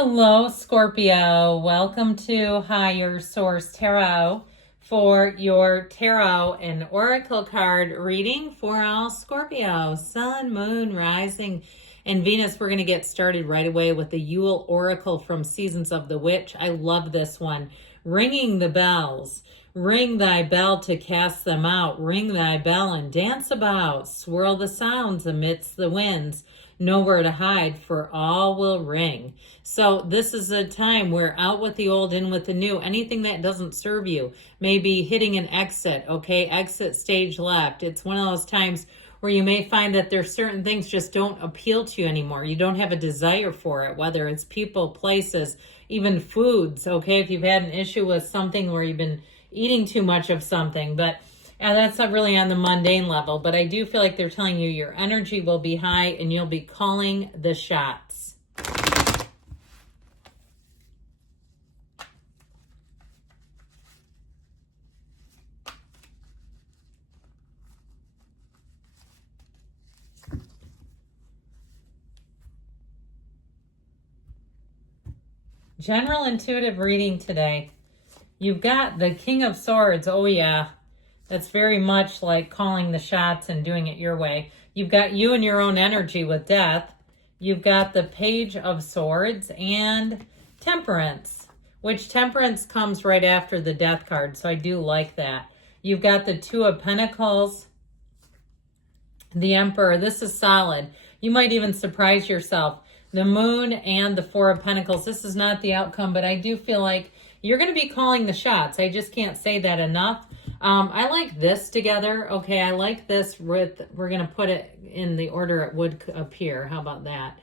Hello, Scorpio. Welcome to Higher Source Tarot for your tarot and oracle card reading for all Scorpio, Sun, Moon, Rising, and Venus. We're going to get started right away with the Yule Oracle from Seasons of the Witch. I love this one. Ringing the bells. Ring thy bell to cast them out. Ring thy bell and dance about. Swirl the sounds amidst the winds. Nowhere to hide, for all will ring. So this is a time where out with the old, in with the new. Anything that doesn't serve you, maybe hitting an exit, okay? Exit stage left. It's one of those times where you may find that there's certain things just don't appeal to you anymore. You don't have a desire for it, whether it's people, places, even foods, okay? If you've had an issue with something where you've been eating too much of something, but that's not really on the mundane level, but I do feel like they're telling you your energy will be high and you'll be calling the shots. General intuitive reading today. You've got the King of Swords. Oh yeah. That's very much like calling the shots and doing it your way. You've got you and your own energy with Death. You've got the Page of Swords and Temperance, which Temperance comes right after the Death card, so I do like that. You've got the Two of Pentacles, the Emperor. This is solid. You might even surprise yourself. The Moon and the Four of Pentacles. This is not the outcome, but I do feel like you're going to be calling the shots. I just can't say that enough. I like this together. Okay, I like this with, we're going to put it in the order it would appear. How about that?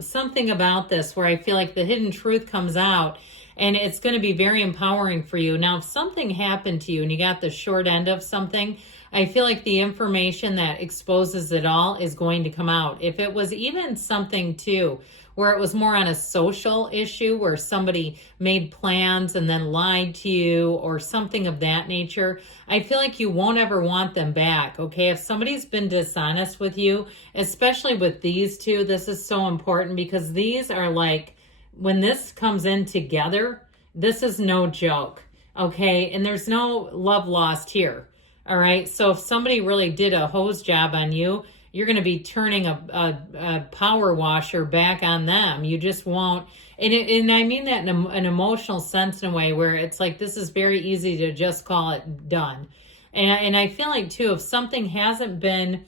Something about this where I feel like the hidden truth comes out and it's going to be very empowering for you. Now, if something happened to you and you got the short end of something, I feel like the information that exposes it all is going to come out. If it was even something too, where it was more on a social issue where somebody made plans and then lied to you or something of that nature, I feel like you won't ever want them back, okay? If somebody's been dishonest with you, especially with these two, this is so important because these are like, when this comes in together, this is no joke, okay? And there's no love lost here, all right? So if somebody really did a hose job on you, you're going to be turning a power washer back on them. You just won't. And I mean that in an emotional sense, in a way where it's like, this is very easy to just call it done. And I feel like too, if something hasn't been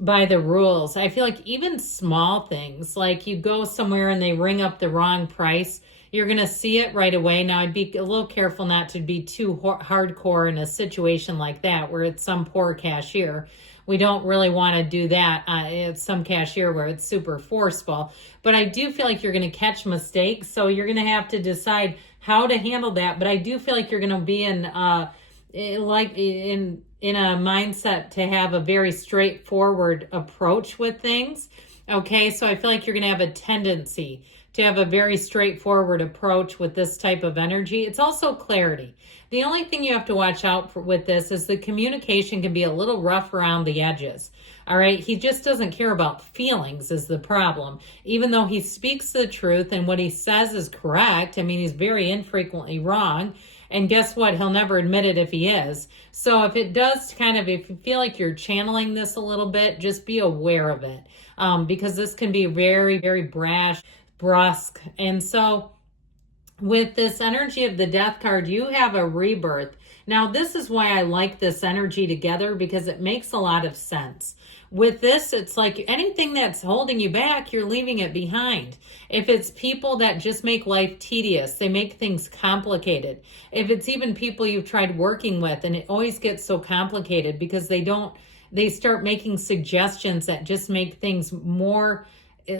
by the rules, I feel like even small things, like you go somewhere and they ring up the wrong price, you're going to see it right away. Now, I'd be a little careful not to be too hardcore in a situation like that where it's some poor cashier. We don't really want to do that. It's some cashier where it's super forceful. But I do feel like you're going to catch mistakes. So you're going to have to decide how to handle that. But I do feel like you're going to be in a mindset to have a very straightforward approach with things. Okay, so I feel like you're going to have a tendency to have a very straightforward approach with this type of energy. It's also clarity. The only thing you have to watch out for with this is the communication can be a little rough around the edges. All right, he just doesn't care about feelings is the problem. Even though he speaks the truth and what he says is correct, I mean, he's very infrequently wrong. And guess what? He'll never admit it if he is. So if it does if you feel like you're channeling this a little bit, just be aware of it. Because this can be very, very brash, brusque. And so with this energy of the Death card, you have a rebirth. Now, this is why I like this energy together, because it makes a lot of sense. With this, it's like anything that's holding you back, you're leaving it behind. If it's people that just make life tedious, they make things complicated. If it's even people you've tried working with and it always gets so complicated because they start making suggestions that just make things more,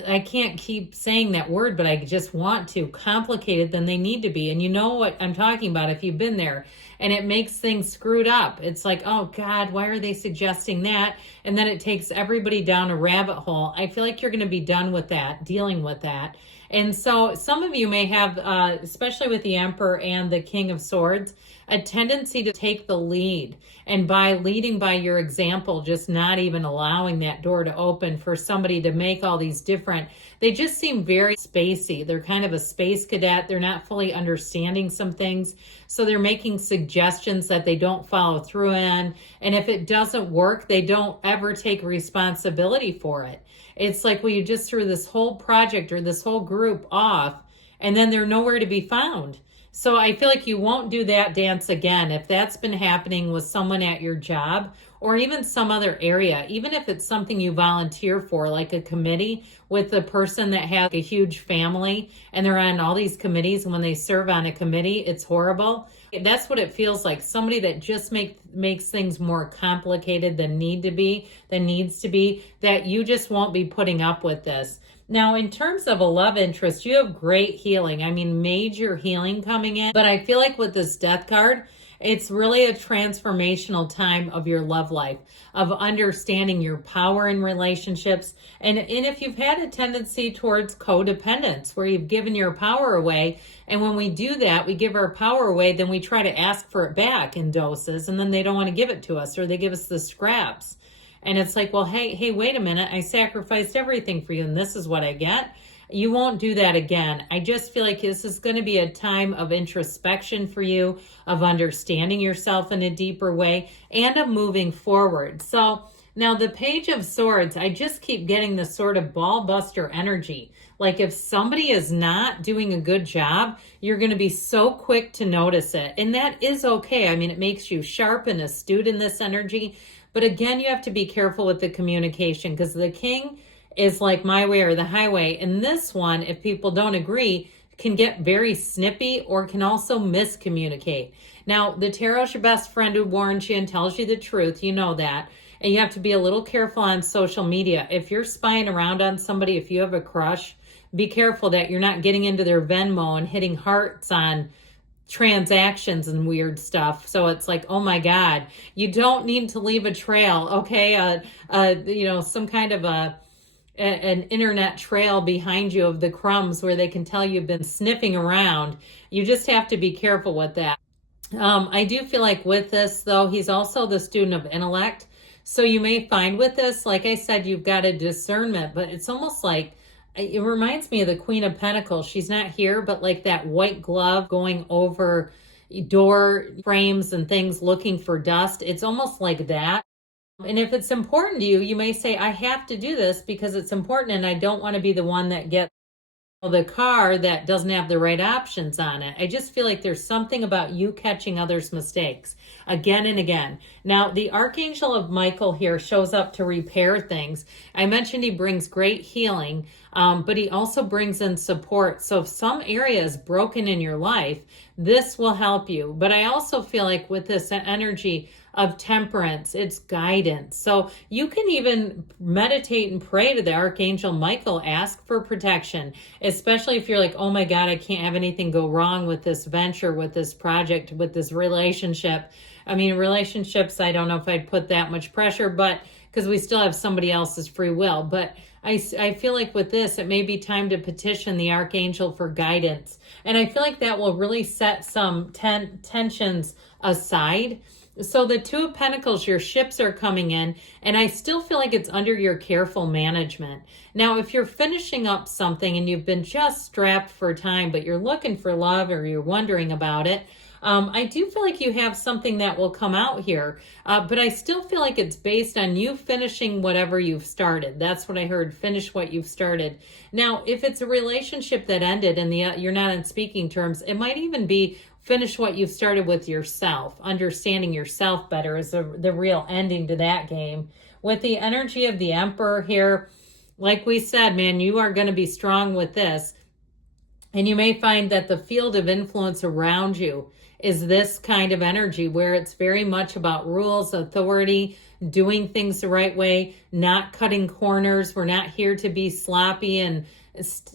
I can't keep saying that word, but I just want to, complicated than they need to be. And you know what I'm talking about if you've been there. and it makes things screwed up. It's like, oh God, why are they suggesting that? And then it takes everybody down a rabbit hole. I feel like you're going to be done with that, dealing with that. And so some of you may have, especially with the Emperor and the King of Swords, a tendency to take the lead. And by leading by your example, just not even allowing that door to open for somebody to make all these different, they just seem very spacey. They're kind of a space cadet. They're not fully understanding some things. So they're making suggestions that they don't follow through in. And if it doesn't work, they don't ever take responsibility for it. It's like, well, you just threw this whole project or this whole group off, and then they're nowhere to be found. So I feel like you won't do that dance again. If that's been happening with someone at your job or even some other area, even if it's something you volunteer for, like a committee with the person that has a huge family and they're on all these committees, and when they serve on a committee, it's horrible. That's what it feels like. Somebody that just makes things more complicated than needs to be, that you just won't be putting up with this. Now, in terms of a love interest, you have great healing. I mean, major healing coming in. But I feel like with this Death card, it's really a transformational time of your love life, of understanding your power in relationships. And if you've had a tendency towards codependence, where you've given your power away, and when we do that, we give our power away, then we try to ask for it back in doses, and then they don't want to give it to us, or they give us the scraps. And it's like, well, hey, wait a minute. I sacrificed everything for you, and this is what I get. You won't do that again. I just feel like this is going to be a time of introspection for you, of understanding yourself in a deeper way, and of moving forward. So now the Page of Swords, I just keep getting this sort of ball buster energy. Like if somebody is not doing a good job, you're going to be so quick to notice it. And that is okay. I mean, it makes you sharp and astute in this energy. But again, you have to be careful with the communication, because the King is like my way or the highway. And this one, if people don't agree, can get very snippy or can also miscommunicate. Now, the tarot's your best friend who warns you and tells you the truth. You know that. And you have to be a little careful on social media. If you're spying around on somebody, if you have a crush, be careful that you're not getting into their Venmo and hitting hearts on transactions and weird stuff. So it's like, oh my God, you don't need to leave a trail, okay? Some kind of an internet trail behind you of the crumbs where they can tell you've been sniffing around. You just have to be careful with that. I do feel like with this, though, he's also the student of intellect. So you may find with this, like I said, you've got a discernment, but it's almost like, it reminds me of the Queen of Pentacles. She's not here, but like that white glove going over door frames and things looking for dust. It's almost like that. And if it's important to you, you may say, I have to do this because it's important and I don't want to be the one that gets the car that doesn't have the right options on it. I just feel like there's something about you catching others' mistakes again and again. Now, the Archangel of Michael here shows up to repair things. I mentioned he brings great healing, but he also brings in support. So if some area is broken in your life, this will help you. But I also feel like with this energy of temperance, it's guidance. So you can even meditate and pray to the Archangel Michael, ask for protection, especially if you're like, oh my God, I can't have anything go wrong with this venture, with this project, with this relationship. I mean, relationships, I don't know if I'd put that much pressure, but because we still have somebody else's free will. But I feel like with this, it may be time to petition the Archangel for guidance. And I feel like that will really set some tensions aside. So the Two of Pentacles, your ships are coming in, and I still feel like it's under your careful management. Now, if you're finishing up something and you've been just strapped for time, but you're looking for love or you're wondering about it, I do feel like you have something that will come out here, but I still feel like it's based on you finishing whatever you've started. That's what I heard, finish what you've started. Now, if it's a relationship that ended and you're not on speaking terms, it might even be finish what you've started with yourself. Understanding yourself better is the real ending to that game. With the energy of the Emperor here, like we said, man, you are going to be strong with this. And you may find that the field of influence around you is this kind of energy where it's very much about rules, authority, doing things the right way, not cutting corners. We're not here to be sloppy and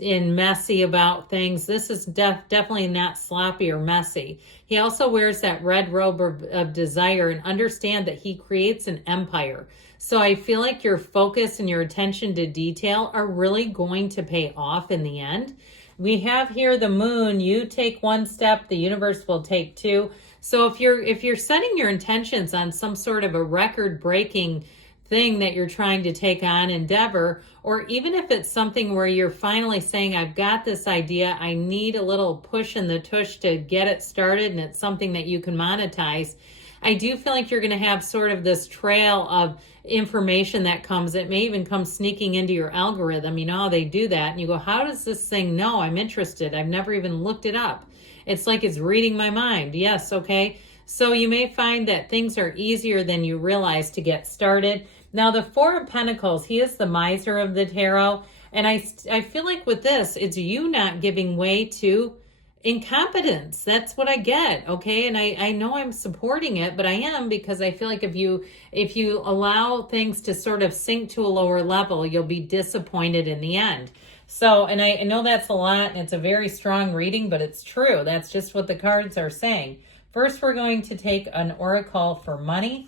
and messy about things. This is definitely not sloppy or messy. He also wears that red robe of desire, and understand that he creates an empire. So I feel like your focus and your attention to detail are really going to pay off in the end. We have here the moon. You take one step, the universe will take two. So if you're setting your intentions on some sort of a record-breaking thing that you're trying to take on, endeavor, or even if it's something where you're finally saying, I've got this idea, I need a little push in the tush to get it started, and it's something that you can monetize, I do feel like you're going to have sort of this trail of information that comes. It may even come sneaking into your algorithm. You know how they do that. And you go, how does this thing know I'm interested? I've never even looked it up. It's like it's reading my mind. Yes, okay. So you may find that things are easier than you realize to get started. Now, the Four of Pentacles, he is the miser of the tarot. And I feel like with this, it's you not giving way to incompetence. That's what I get, okay? And I know I'm supporting it, but I am, because I feel like if you allow things to sort of sink to a lower level, you'll be disappointed in the end. So, and I know that's a lot, and it's a very strong reading, but it's true. That's just what the cards are saying. First, we're going to take an oracle for money.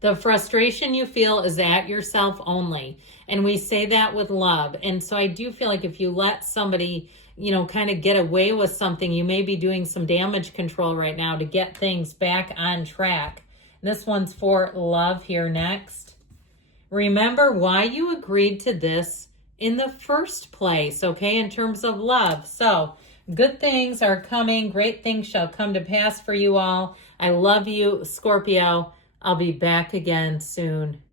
The frustration you feel is at yourself only. And we say that with love. And so I do feel like if you let somebody, you know, kind of get away with something, you may be doing some damage control right now to get things back on track. This one's for love here next. Remember why you agreed to this in the first place, okay, in terms of love. So good things are coming. Great things shall come to pass for you all. I love you, Scorpio. I'll be back again soon.